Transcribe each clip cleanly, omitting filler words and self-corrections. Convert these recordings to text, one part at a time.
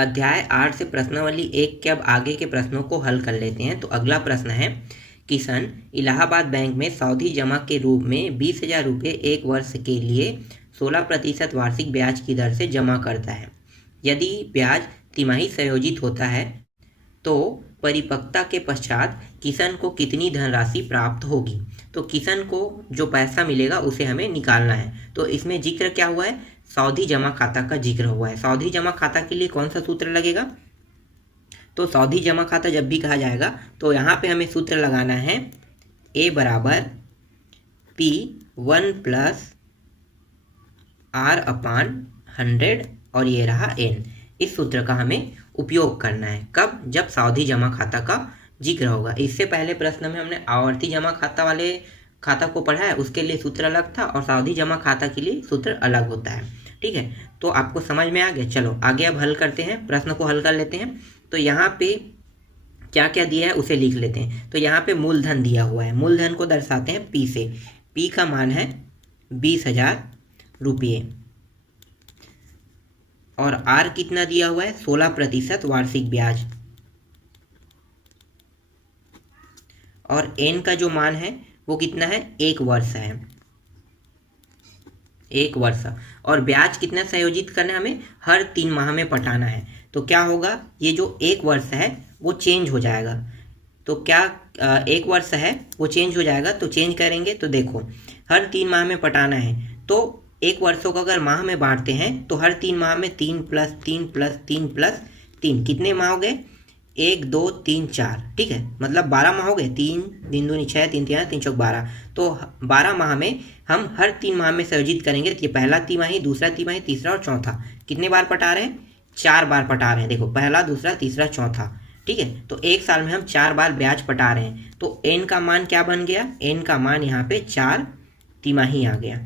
अध्याय 8 से प्रश्नावली 1 के अब आगे के प्रश्नों को हल कर लेते हैं। तो अगला प्रश्न है, किशन इलाहाबाद बैंक में सावधि जमा के रूप में 20,000 रुपये एक वर्ष के लिए 16% वार्षिक ब्याज की दर से जमा करता है। यदि ब्याज तिमाही संयोजित होता है तो परिपक्वता के पश्चात किशन को कितनी धनराशि प्राप्त होगी। तो किशन को जो पैसा मिलेगा उसे हमें निकालना है। तो इसमें जिक्र क्या हुआ है, सावधि जमा खाता का जिक्र हुआ है। सावधि जमा खाता के लिए कौन सा सूत्र लगेगा, तो सावधि जमा खाता जब भी कहा जाएगा तो यहाँ पे हमें सूत्र लगाना है A बराबर P1 प्लस R/100 और ये रहा N। इस सूत्र का हमें उपयोग करना है कब, जब सावधि जमा खाता का जिक्र होगा। इससे पहले प्रश्न में हमने आवर्ती जमा खाता वाले खाता को पढ़ा है, उसके लिए सूत्र अलग था और सावधि जमा खाता के लिए सूत्र अलग होता है। ठीक है, तो आपको समझ में आ गया। चलो आगे अब हल करते हैं, प्रश्न को हल कर लेते हैं। तो यहाँ पे क्या क्या दिया है उसे लिख लेते हैं। तो यहाँ पे मूलधन दिया हुआ है, मूलधन को दर्शाते हैं P से। P का मान है 20,000 रुपये और R कितना दिया हुआ है, 16% वार्षिक ब्याज। और N का जो मान है वो कितना है, 1 वर्ष है, 1 वर्ष। और ब्याज कितना संयोजित करना है, हमें हर 3 माह में पटाना है। तो क्या होगा, ये जो 1 वर्ष है वो चेंज हो जाएगा। तो क्या 1 वर्ष है वो चेंज हो जाएगा, तो चेंज करेंगे तो देखो हर 3 माह में पटाना है। तो 1 वर्षों को अगर माह में बांटते हैं तो हर 3 माह में 3 प्लस 3 प्लस 3 प्लस 3, कितने माह हो गए, 1 2 3 4। ठीक है, मतलब 12 माह हो गए, 3 दिन दूनी 6, 3 3 3 चौक 12। तो 12 माह में हम हर 3 माह में संयोजित करेंगे। तो ये पहला तिमाही, दूसरा तिमाही, तीसरा और चौथा, कितने बार पटा रहे हैं, 4 बार पटा रहे हैं। देखो पहला, दूसरा, तीसरा, चौथा। ठीक है, तो 1 साल में हम 4 बार ब्याज पटा रहे हैं। तो N का मान क्या बन गया, N का मान यहाँ पे 4 तिमाही आ गया।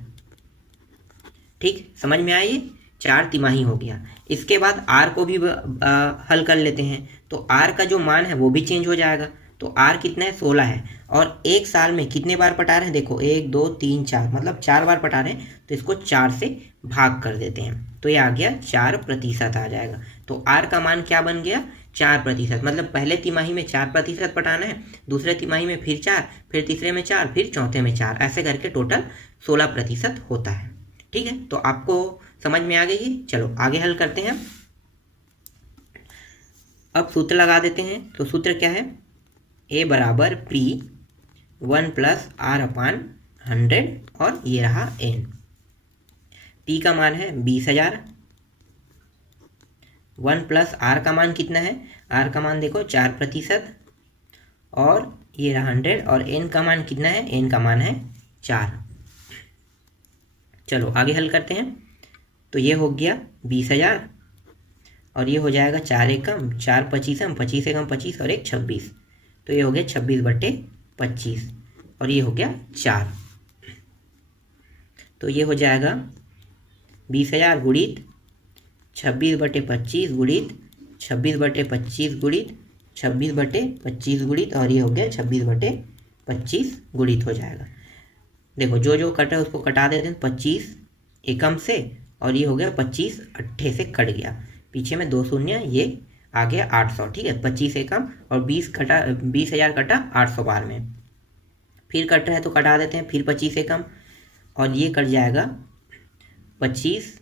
ठीक, समझ में आया, ये 4 तिमाही हो गया। इसके बाद R को भी हल कर लेते हैं। तो R का जो मान है वो भी चेंज हो जाएगा। तो R कितना है, 16 है। और 1 साल में कितने बार पटा रहे हैं, देखो 1 2 3 4, मतलब 4 बार पटा रहे हैं। तो इसको 4 से भाग कर देते हैं, तो ये आ गया 4% आ जाएगा। तो R का मान क्या बन गया, 4%। मतलब पहले तिमाही में 4% पटाना है, दूसरे तिमाही में फिर 4, फिर तीसरे में 4, फिर चौथे में 4, ऐसे करके टोटल 16% होता है। ठीक है, तो आपको समझ में आ गई। चलो आगे हल करते हैं। अब सूत्र लगा देते हैं। तो सूत्र क्या है, A बराबर P1 प्लस R/100 और ये रहा N। P का मान है 20,000, 1 प्लस R का मान कितना है, R का मान देखो 4%, और ये रहा 100, और N का मान कितना है, N का मान है 4। चलो आगे हल करते हैं। तो ये हो गया 20,000 और ये हो जाएगा 4 एकम 4 25, 25 एकम 25 और 1 26। तो ये हो गया 26/25 और ये हो गया 4। तो ये हो जाएगा 20,000 गुणित 26/25 गुणित 26/25 गुणित 26/25 गुणित, और ये हो गया 26/25 गुणित हो जाएगा। देखो जो जो कटा है उसको कटा देते हैं, 25 एकम से, और ये हो गया 25 अट्ठे से कट गया, पीछे में 2 शून्य, ये आ गया 800। ठीक है, 25 एकम और 20,000 कटा 800 बार में, फिर कट रहा है तो कटा देते हैं, फिर 25 एकम और ये कट जाएगा 25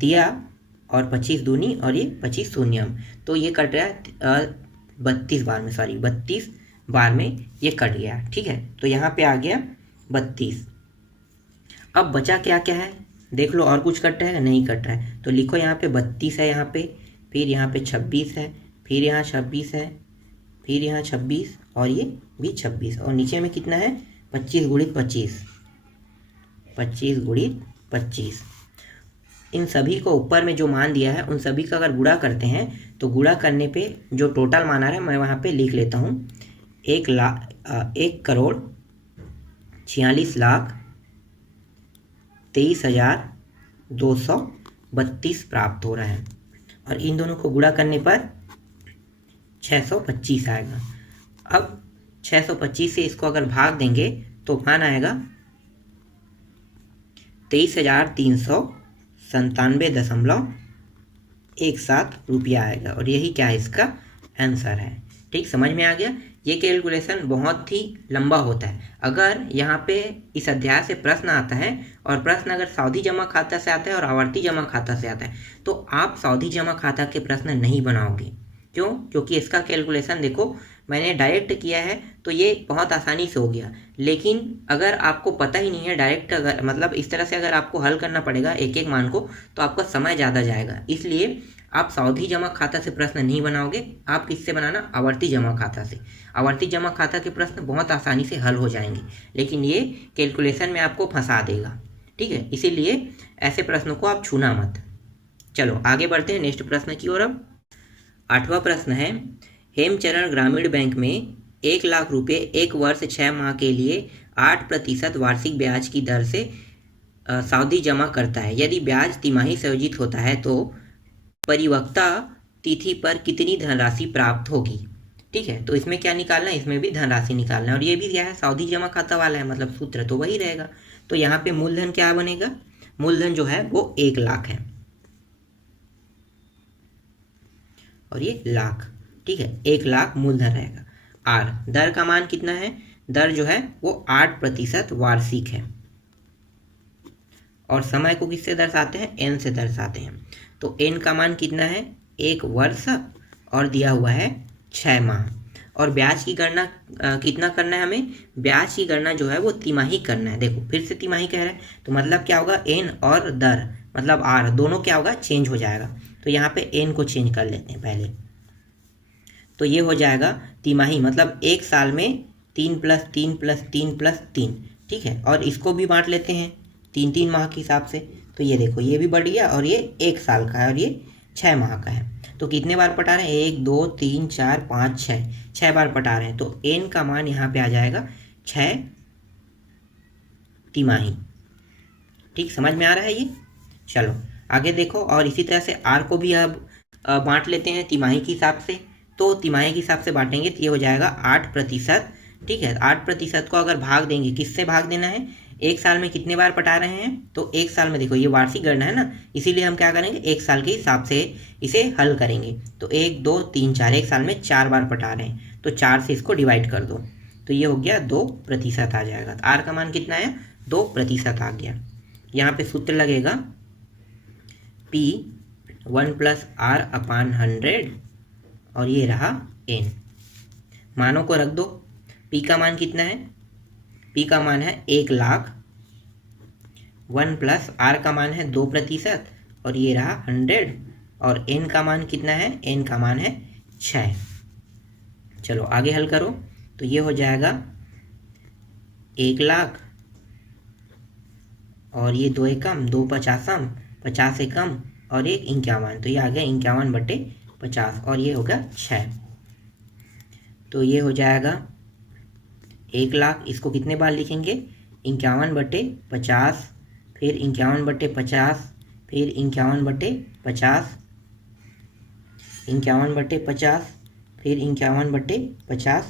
तिया और 25 दूनी और ये 25 शून्यम। तो ये कट रहा है 32 बार में, सॉरी 32 बार में ये कट गया। ठीक है, तो यहाँ पे आ गया 32। अब बचा क्या क्या है देख लो, और कुछ कट रहा है, नहीं कट रहा है तो लिखो यहाँ पे 32 है, यहाँ पे फिर यहाँ पे 26 है, फिर यहाँ 26 है, फिर यहाँ 26 और ये भी 26, और नीचे में कितना है 25 गुणित 25, 25 गुणित 25। इन सभी को ऊपर में जो मान दिया है उन सभी का अगर गुणा करते हैं तो गुणा करने पे जो टोटल मान आ रहा है मैं वहाँ पे लिख लेता हूँ, 1,23,23,232 प्राप्त हो रहा है। और इन दोनों को गुणा करने पर 625 आएगा। अब 625 से इसको अगर भाग देंगे तो मान आएगा 23,397.5 एक साथ रुपया आएगा और यही क्या है इसका आंसर है। ठीक, समझ में आ गया। ये कैलकुलेशन बहुत ही लंबा होता है। अगर यहाँ पे इस अध्याय से प्रश्न आता है और प्रश्न अगर सावधि जमा खाता से आता है और आवर्ती जमा खाता से आता है तो आप सावधि जमा खाता के प्रश्न नहीं बनाओगे। क्यों? क्योंकि इसका कैलकुलेशन देखो मैंने डायरेक्ट किया है तो ये बहुत आसानी से हो गया। लेकिन अगर आपको पता ही नहीं है डायरेक्ट, अगर मतलब इस तरह से अगर आपको हल करना पड़ेगा एक एक मान को तो आपका समय ज़्यादा जाएगा। इसलिए आप सावधि जमा खाता से प्रश्न नहीं बनाओगे, आप किससे बनाना? आवर्ती जमा खाता से। आवर्ती जमा खाता के प्रश्न बहुत आसानी से हल हो जाएंगे, लेकिन ये कैलकुलेशन में आपको फंसा देगा। ठीक है, इसीलिए ऐसे प्रश्नों को आप छूना मत। चलो आगे बढ़ते हैं नेक्स्ट प्रश्न की ओर। अब 8वां प्रश्न है, हेमचरण ग्रामीण बैंक में 1,00,000 रुपये 1 वर्ष 6 माह के लिए 8% वार्षिक ब्याज की दर से सावधि जमा करता है। यदि ब्याज तिमाही संयोजित होता है तो परिपक्वता तिथि पर कितनी धनराशि प्राप्त होगी? ठीक है, तो इसमें क्या निकालना है? इसमें भी धनराशि निकालना है और ये भी क्या है? सावधि जमा खाता वाला है, मतलब सूत्र तो वही रहेगा। तो यहाँ पे मूलधन क्या बनेगा? मूलधन जो है वो 1,00,000 है और ये लाख। ठीक है, 1,00,000 मूलधन रहेगा। आर दर का मान कितना है? दर जो है वो 8% वार्षिक है और समय को किससे दर्शाते हैं? एन से दर्शाते हैं। तो एन का मान कितना है? 1 वर्ष और दिया हुआ है 6 माह। और ब्याज की गणना कितना करना है हमें? ब्याज की गणना जो है वो तिमाही करना है। देखो फिर से तिमाही कह रहा है तो मतलब क्या होगा? एन और दर मतलब आर दोनों क्या होगा? चेंज हो जाएगा। तो यहाँ पे एन को चेंज कर लेते हैं पहले। तो ये हो जाएगा तिमाही, मतलब एक साल में 3 + 3 + 3 + 3। ठीक है, और इसको भी बांट लेते हैं 3-3 माह के हिसाब से। तो ये देखो ये भी बढ़ गया और ये 1 साल का है और ये 6 माह का है। तो कितने बार पटा रहे हैं? 1 2 3 4 5 6, 6 बार पटा रहे हैं। तो एन का मान यहाँ पे आ जाएगा 6 तिमाही। ठीक, समझ में आ रहा है ये? चलो आगे देखो, और इसी तरह से आर को भी अब बांट लेते हैं तिमाही के हिसाब से। तो तिमाही के हिसाब से बांटेंगे तो ये हो जाएगा 8%। ठीक है, 8% को अगर भाग देंगे, किससे भाग देना है? एक साल में कितने बार पटा रहे हैं? तो एक साल में देखो ये वार्षिक गणना है ना, इसीलिए हम क्या करेंगे? एक साल के हिसाब से इसे हल करेंगे। तो 1 2 3 4, एक साल में 4 बार पटा रहे हैं तो 4 से इसको डिवाइड कर दो तो ये हो गया 2% आ जाएगा। तो आर का मान कितना है? 2% आ गया। यहाँ पे सूत्र लगेगा P 1 + R/100 और ये रहा n। मानों को रख दो। P का मान कितना है? P का मान है 1,00,000। 1 + R का मान है 2% और ये रहा 100 और n का मान कितना है? n का मान है 6। चलो आगे हल करो तो ये हो जाएगा 1,00,000 और ये 2 एकम 2 50, 50 एकम और 1 51। तो ये आ गया 51/50 और ये होगा 6। तो ये हो जाएगा 1,00,000। इसको कितने बार लिखेंगे? 51/50, फिर 51/50, फिर 51/50, 51/50, फिर 51/50,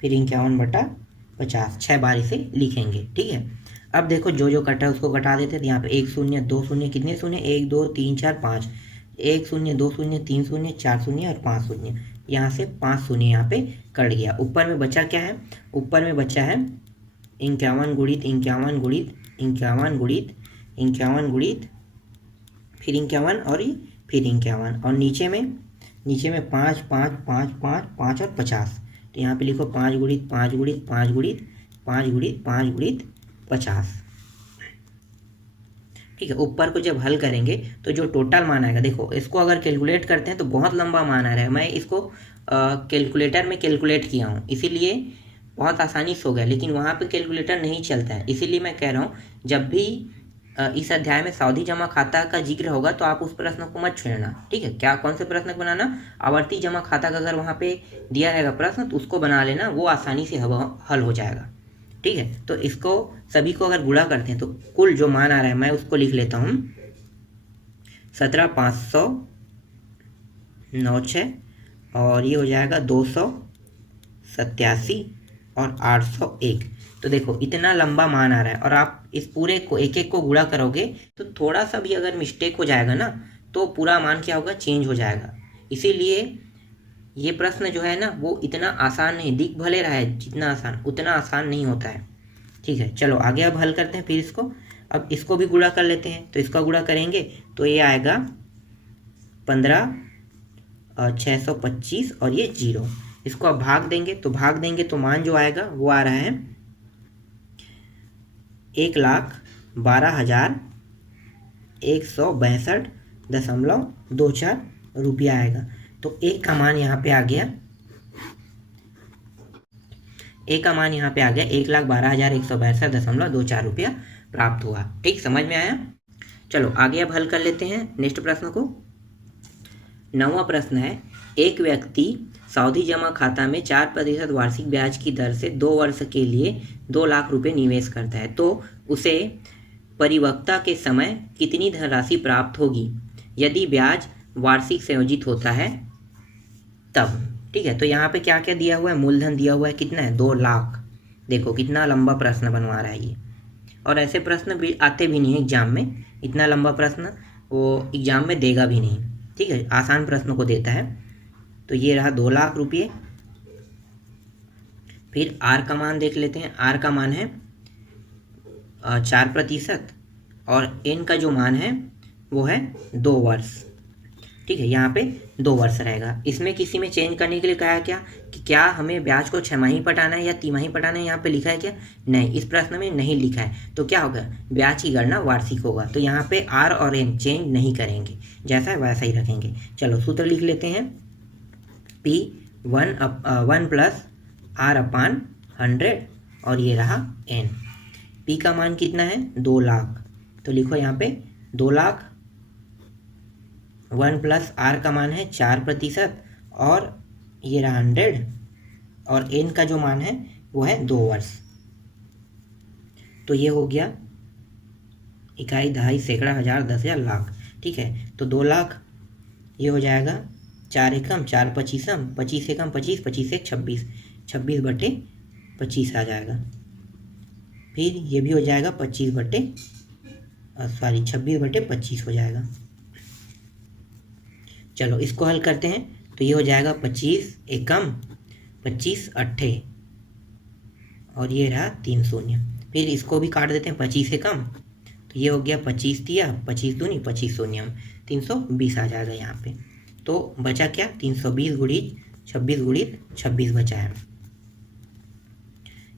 फिर 51/50। 6 बार इसे लिखेंगे। ठीक है, अब देखो जो जो कटा है उसको घटा देते हैं। तो यहाँ पे 1 0 2 0, कितने शून्य? 1 2 3 4 5, 1 0 2 0 3 0 4 0 और 5 0। यहाँ से 5 0 यहाँ पे कट गया। ऊपर में बचा क्या है? ऊपर में बचा है 51 गुणित 51 गुणित 51 गुणित 51 गुणित फिर 51 और फिर 51 और नीचे में 5 5 5 5 5 और 50। तो यहाँ पे लिखो 5 गुणित 5 गुणित 5 गुणित 5 गुणित 5 गुणित 50। ठीक है, ऊपर को जब हल करेंगे तो जो टोटल मान आएगा, देखो इसको अगर कैलकुलेट करते हैं तो बहुत लंबा मान आ रहा है। मैं इसको कैलकुलेटर में कैलकुलेट किया हूँ इसीलिए बहुत आसानी से हो गया, लेकिन वहाँ पे कैलकुलेटर नहीं चलता है। इसीलिए मैं कह रहा हूँ जब भी इस अध्याय में सावधि जमा खाता का जिक्र होगा तो आप उस प्रश्न को मत छेड़ना। ठीक है, क्या कौन से प्रश्न को बनाना? आवर्ती जमा खाता का अगर वहाँ पे दिया रहेगा प्रश्न तो उसको बना लेना, वो आसानी से हल हो जाएगा। ठीक है, तो इसको सभी को अगर गुणा करते हैं तो कुल जो मान आ रहा है मैं उसको लिख लेता हूँ 17,596 और ये हो जाएगा 287 और 801। तो देखो इतना लंबा मान आ रहा है और आप इस पूरे को एक एक को गुणा करोगे तो थोड़ा सा भी अगर मिस्टेक हो जाएगा ना तो पूरा मान क्या होगा, चेंज हो जाएगा। इसीलिए ये प्रश्न जो है ना वो इतना आसान नहीं, दिख भले रहा है जितना आसान, उतना आसान नहीं होता है। ठीक है, चलो आगे अब हल करते हैं फिर इसको। अब इसको भी गुणा कर लेते हैं, तो इसका गुणा करेंगे तो ये आएगा 15 और 625 और ये 0। इसको अब भाग देंगे तो मान जो आएगा वो आ रहा है 1,12,162.24 रुपया आएगा। तो एक का मान यहाँ पे आ गया, 1,12,162.24 रुपया प्राप्त हुआ। ठीक, समझ में आया। चलो आगे अब हल कर लेते हैं नेक्स्ट प्रश्न को। 9वां प्रश्न है, एक व्यक्ति सावधि जमा खाता में 4% वार्षिक ब्याज की दर से 2 वर्ष के लिए 2 लाख रुपए निवेश करता है, तो उसे परिपक्वता के समय कितनी धनराशि प्राप्त होगी यदि ब्याज वार्षिक संयोजित होता है तब। ठीक है, तो यहाँ पे क्या क्या दिया हुआ है, मूलधन दिया हुआ है, कितना है, 2 लाख। देखो कितना लंबा प्रश्न बनवा रहा है ये, और ऐसे प्रश्न भी आते भी नहीं है एग्जाम में, इतना लंबा प्रश्न वो एग्जाम में देगा भी नहीं। ठीक है, आसान प्रश्नों को देता है। तो ये रहा 2 लाख रुपये। फिर आर का मान देख लेते हैं, आर का मान है 4% और एन का जो मान है वो है 2 वर्ष। ठीक है, यहाँ पे 2 वर्ष रहेगा। इसमें किसी में चेंज करने के लिए कहा है क्या कि क्या हमें ब्याज को 6 माही पटाना है या तिमाही पटाना है, यहाँ पे लिखा है क्या, नहीं, इस प्रश्न में नहीं लिखा है। तो क्या होगा, ब्याज की गणना वार्षिक होगा। तो यहाँ पे आर और एन चेंज नहीं करेंगे, जैसा है वैसा ही रखेंगे। चलो सूत्र लिख लेते हैं, P1 + R/100 और ये रहा N। P का मान कितना है, 2 लाख, तो लिखो यहाँ पे 2 लाख। 1 + R का मान है 4% और ये रहा 100 और N का जो मान है वो है 2 वर्ष। तो ये हो गया इकाई, दहाई, सैकड़ा, हजार, 10,000, लाख। ठीक है, तो 2 लाख ये हो जाएगा 4 एकम 4 पचीसम, 25 एकम 25, 25 एक 26, 26/25 आ जाएगा। फिर ये भी हो जाएगा 26/25 हो जाएगा। चलो इसको हल करते हैं, तो ये हो जाएगा 25 एकम 25 अट्ठे और ये रहा 3 शून्य। फिर इसको भी काट देते हैं 25 एकम, तो ये हो गया 25 दिया, 25 दूनी 25 शून्यम, 320 आ जाएगा यहाँ पे। तो बचा क्या, 320 × 26 × 26 बचा है।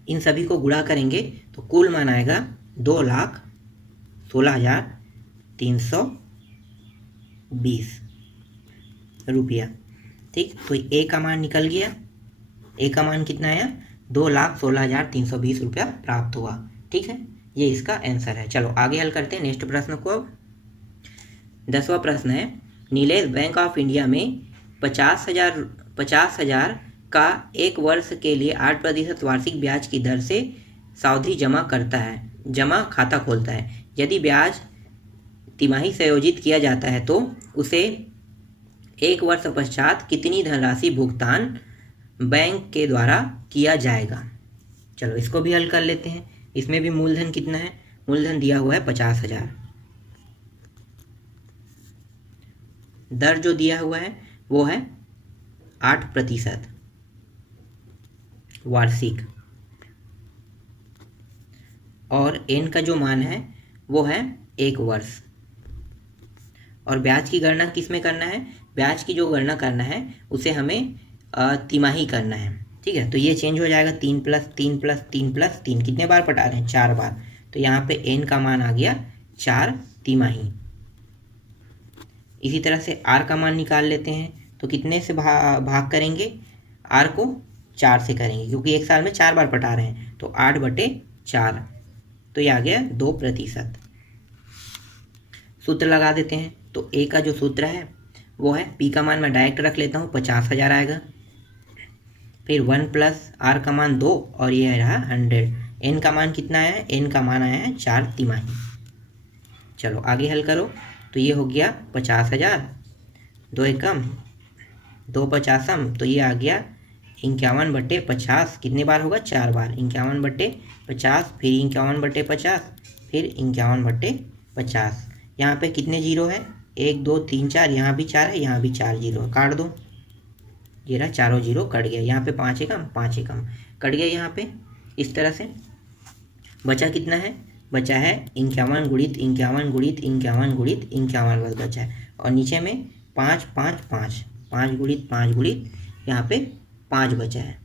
इन सभी को गुणा करेंगे तो कुल मान आएगा 2,16,320 रुपया। ठीक, तो ए का मान निकल गया, ए का मान कितना आया, 2,16,320 रुपया प्राप्त हुआ। ठीक है, ये इसका आंसर है। चलो आगे हल करते हैं नेक्स्ट प्रश्न को। अब 10वां प्रश्न है, नीलेश बैंक ऑफ इंडिया में 50,000 का 1 वर्ष के लिए 8% वार्षिक ब्याज की दर से सावधि जमा करता है, जमा खाता खोलता है। यदि ब्याज तिमाही संयोजित किया जाता है तो उसे 1 वर्ष पश्चात कितनी धनराशि भुगतान बैंक के द्वारा किया जाएगा। चलो इसको भी हल कर लेते हैं। इसमें भी मूलधन कितना है, मूलधन दिया हुआ है 50,000, दर जो दिया हुआ है वो है 8% वार्षिक, और एन का जो मान है वो है 1 वर्ष। और ब्याज की गणना किस में करना है, ब्याज की जो गणना करना है उसे हमें तिमाही करना है। ठीक है, तो ये चेंज हो जाएगा 3 + 3 + 3 + 3, कितने बार पटा रहे हैं, 4 बार। तो यहाँ पे एन का मान आ गया 4 तिमाही। इसी तरह से आर का मान निकाल लेते हैं, तो कितने से भाग करेंगे, आर को 4 से करेंगे क्योंकि 1 साल में 4 बार पटा रहे हैं, तो 8/4, तो ये आ गया 2%। सूत्र लगा देते हैं, तो ए का जो सूत्र है वो है, पी का मान मैं डायरेक्ट रख लेता हूँ, 50,000 आएगा। फिर 1 + आर का मान 2 और ये रहा 100। एन का मान कितना आया है, एन का मान आया है 4 तिमाही। चलो आगे हल करो, तो ये हो गया 50,000, 2 एकम 2 पचासम, तो ये आ गया 51/50। कितने बार होगा, 4 बार, 51/50, फिर 51/50, फिर 51/50। यहाँ पे कितने जीरो है, 1 2 3 4, यहाँ भी 4 है, यहाँ भी 4 जीरो, काट दो, ये रहा, चारों जीरो कट गया। यहाँ पे 5 एकम 5 एकम कट गया यहाँ पे। इस तरह से बचा कितना है, बचा है 51 गुणित 51 गुणित 51 गुणित 51 बस बचा है। और नीचे में 5 5 5 5 गुणित 5 गुणित यहाँ पे 5 बचा है।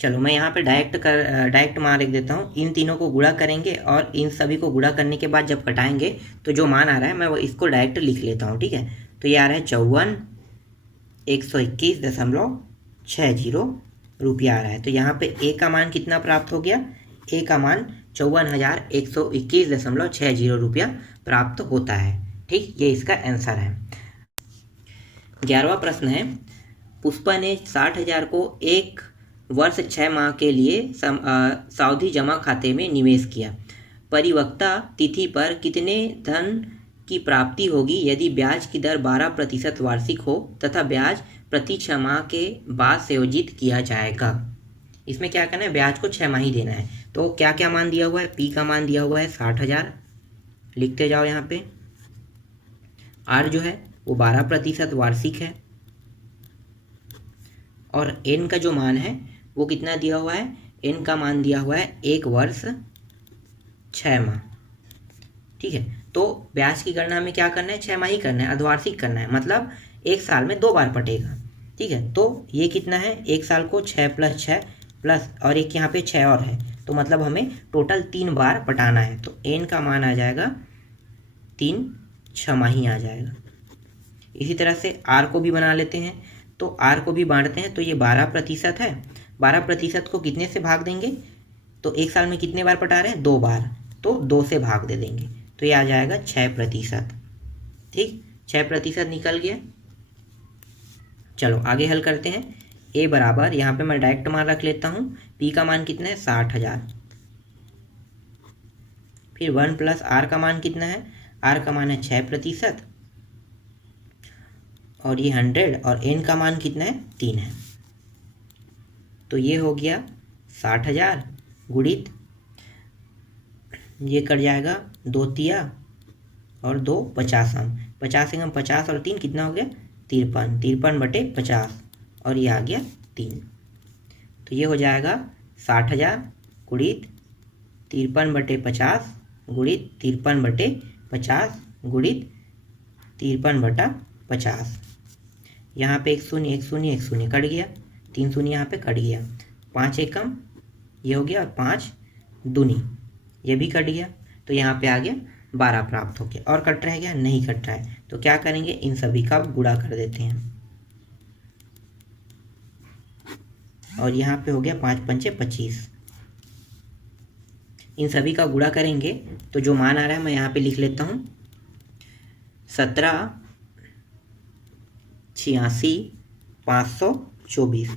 चलो मैं यहाँ पे डायरेक्ट मान लिख देता हूँ। इन तीनों को गुणा करेंगे और इन सभी को गुणा करने के बाद जब कटाएंगे तो जो मान आ रहा है मैं वो इसको डायरेक्ट लिख लेता हूँ, ठीक है। तो ये आ रहा है 54,121.60 रुपया आ रहा है। तो यहाँ पे ए का मान कितना प्राप्त हो गया, ए का मान 54,121.60 रुपया प्राप्त होता है, ठीक। ये इसका आंसर है। 11वां प्रश्न है, पुष्पा ने 60,000 को 1 वर्ष 6 माह के लिए सावधि जमा खाते में निवेश किया। परिपक्वता तिथि पर कितने धन की प्राप्ति होगी यदि ब्याज की दर 12% वार्षिक हो तथा ब्याज प्रति 6 माह के बाद संयोजित किया जाएगा। इसमें क्या करना है, ब्याज को 6 माह ही देना है। तो क्या क्या मान दिया हुआ है, पी का मान दिया हुआ है 60,000, लिखते जाओ यहाँ पे। आर जो है वो 12% वार्षिक है। और एन का जो मान है वो कितना दिया हुआ है, एन का मान दिया हुआ है 1 वर्ष 6 माह, ठीक है। तो ब्याज की गणना में क्या करना है, 6 माह ही करना है, अर्धवार्षिक करना है, मतलब 1 साल में 2 बार पटेगा, ठीक है। तो ये कितना है, 1 साल को 6 + 6 प्लस और एक यहाँ पे 6 और है, तो मतलब हमें टोटल 3 बार पटाना है। तो एन का मान आ जाएगा 3 छमाही आ जाएगा। इसी तरह से आर को भी बना लेते हैं। तो आर को भी बांटते हैं, तो ये 12% है। 12% को कितने से भाग देंगे, तो 1 साल में कितने बार पटा रहे हैं, 2 बार, तो 2 से भाग दे देंगे, तो ये आ जाएगा 6%, ठीक। 6% निकल गया। चलो आगे हल करते हैं। ए बराबर, यहाँ पे मैं डायरेक्ट मान रख लेता हूँ, पी का मान कितना है 60,000, फिर 1 + आर का मान कितना है, आर का मान है 6% और ये 100 और एन का मान कितना है 3 है। तो ये हो गया 60,000 गुणित, ये कट जाएगा 2 तिया और 2 50 50 एकम 50 और 3 कितना हो गया 53, 53/50 और ये आ गया 3। तो ये हो जाएगा 60,000 गुणित 53/50 गुणित 53/50 गुणित 53/50। यहाँ पे 1 शून्य 1 शून्य 1 शून्य कट गया, 3 शून्य यहाँ पे कट गया, 5 एकम ये हो गया और 5 दूनी ये भी कट गया। तो यहाँ पे आ गया 12 प्राप्त हो गया। और कट रह गया, नहीं कट रहा है, तो क्या करेंगे, इन सभी का गुणा कर देते हैं। और यहाँ पे हो गया 5 × 5 = 25। इन सभी का गुणा करेंगे तो जो मान आ रहा है मैं यहाँ पे लिख लेता हूँ, 17,86,524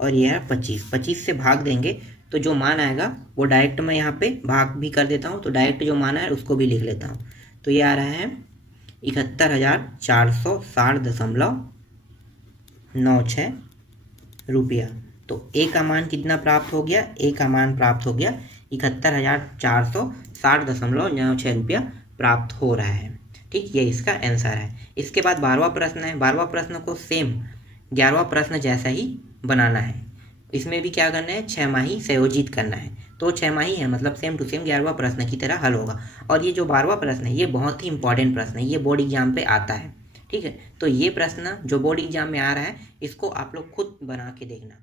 और ये है 25। 25 से भाग देंगे तो जो मान आएगा वो डायरेक्ट मैं यहाँ पे भाग भी कर देता हूँ, तो डायरेक्ट जो मान है उसको भी लिख लेता हूँ। तो ये आ रहा है 71,460.96 रुपया। तो ए का मान कितना प्राप्त हो गया, ए का मान प्राप्त हो गया 71,460.96 रुपया प्राप्त हो रहा है, ठीक। ये इसका आंसर है। इसके बाद 12वां प्रश्न है। 12वां प्रश्न को सेम 11वां प्रश्न जैसा ही बनाना है। इसमें भी क्या करना है, 6 माही संयोजित करना है। तो 6 माही है, मतलब सेम टू सेम 11वां प्रश्न की तरह हल होगा। और ये जो 12वां प्रश्न है ये बहुत ही इंपॉर्टेंट प्रश्न है, ये बोर्ड एग्जाम पे आता है, ठीक है। तो ये प्रश्न जो बोर्ड एग्जाम में आ रहा है इसको आप लोग खुद बना के देखना।